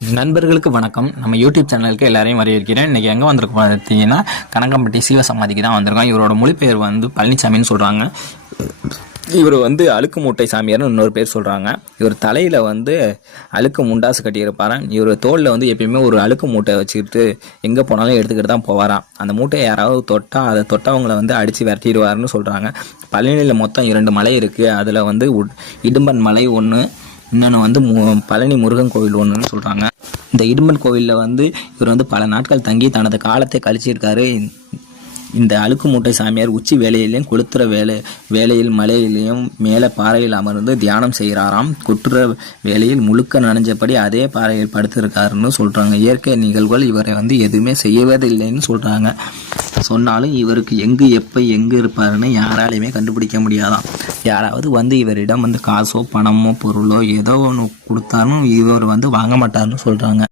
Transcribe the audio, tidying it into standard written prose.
நண்பர்களுக்கு வணக்கம். நம்ம யூடியூப் சேனலுக்கு எல்லாரையும் வரவேற்கிறேன். இன்றைக்கி எங்கே வந்திருக்கோம் பார்த்தீங்கன்னா, கனகம்பட்டி சிவசமாதிக்கு தான் வந்திருக்கோம். இவரோட மொழிபெயர் பழனிசாமின்னு சொல்கிறாங்க. இவர் அழுக்கு மூட்டை சாமியார்னு இன்னொரு பேர் சொல்கிறாங்க. இவர் தலையில் அழுக்கு முண்டாசு கட்டியிருப்பார். இவர் தோளில் எப்பயுமே ஒரு அழுக்கு மூட்டை வச்சுக்கிட்டு எங்கே போனாலும் எடுத்துக்கிட்டு தான் போவாராம். அந்த மூட்டையை யாராவது தொட்டால் அதை தொட்டவங்களை அடித்து விரட்டிடுவார்னு சொல்கிறாங்க. பழனியில் மொத்தம் 2 மலை இருக்குது. அதில் இடும்பன் மலை ஒன்று, இன்னொன்று பழனி முருகன் கோவில் ஒன்றுன்னு சொல்கிறாங்க. இந்த இடும்பன் கோவிலில் இவர் பல நாட்கள் தங்கி தனது காலத்தை கழிச்சிருக்காரு. இந்த அழுக்கு மூட்டை சாமியார் உச்சி வேலையிலையும் கொளுத்துற வேலையில் மலையிலையும் மேலே பாறையில் அமர்ந்து தியானம் செய்கிறாராம். கொட்டுற வேலையில் முழுக்க நனைஞ்சபடி அதே பாறையில் படுத்திருக்காருன்னு சொல்கிறாங்க. இயற்கை நிகழ்வுகள் இவரை எதுவுமே செய்வதில்லைன்னு சொல்கிறாங்க. சொன்னாலும் இவருக்கு எப்போ எங்கே இருப்பாருன்னு யாராலையுமே கண்டுபிடிக்க முடியாதான். யாராவது இவரிடம் காசோ பணமோ பொருளோ ஏதோ ஒன்று கொடுத்தாலும் இவர் வாங்க மாட்டாருன்னு சொல்கிறாங்க.